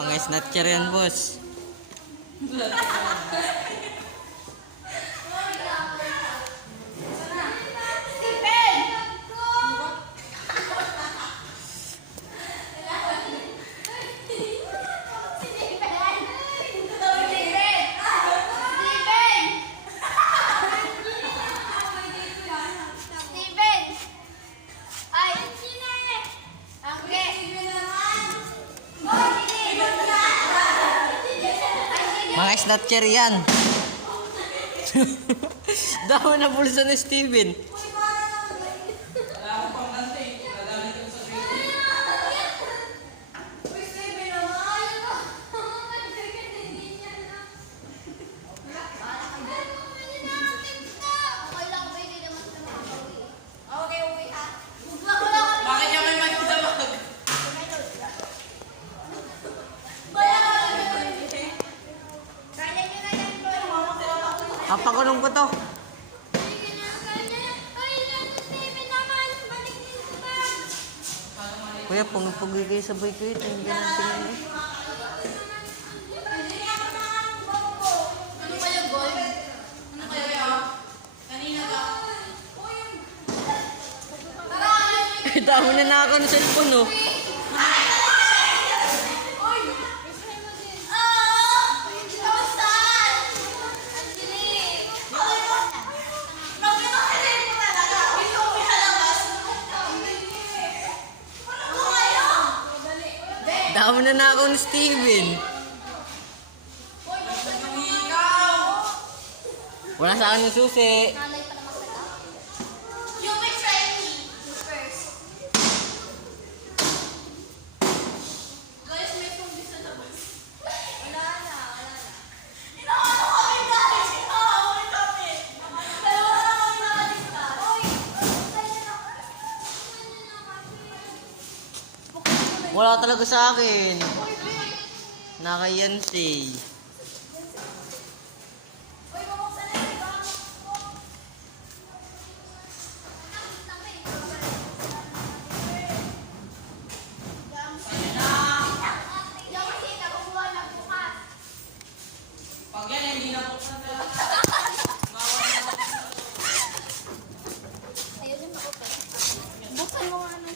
Mga snatcher yan, boss. Mga snatcher yan. Dahon na bulsa ni Steven. Papakulong ko to. Kuya, pumipugay kayo sabay kayo. Tingin ka ng tingin eh. Ano kaya, Gold? Ano kaya? Kanina ka? Damo na naka ng cellphone, oh. Damo na ako ni Steven. Wala sa akin yung susi. You may try me first. Guys, may kong bisa na boss. Wala na. Inaano kami guys? Inaano kami. Dalawa na kami nakalista. Wala talaga sa akin. Naka-Yansay. Pag yan, hindi na buksan talaga. Buksan mo nga na.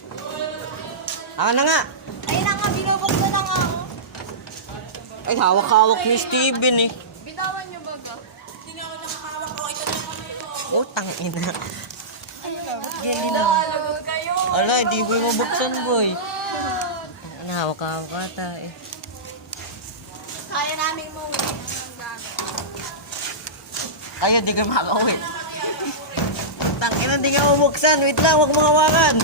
Ako na nga. Ayun na nga, binubuksan na nga ako. Ay, hawak-hawak ni Steven eh. Bitawan niyo ba ba? Hindi na ako nakakawak ko. Ito na kami ko. Utang ina. Gili lang. Lagot kayo. Ala, hindi boy mabuksan boy. Ano, hawak-hawak ata eh. Kaya namin mo. Ayaw, di ka makakawin. Utang ina, di ka mabuksan. Wait lang, huwag mo hawakan.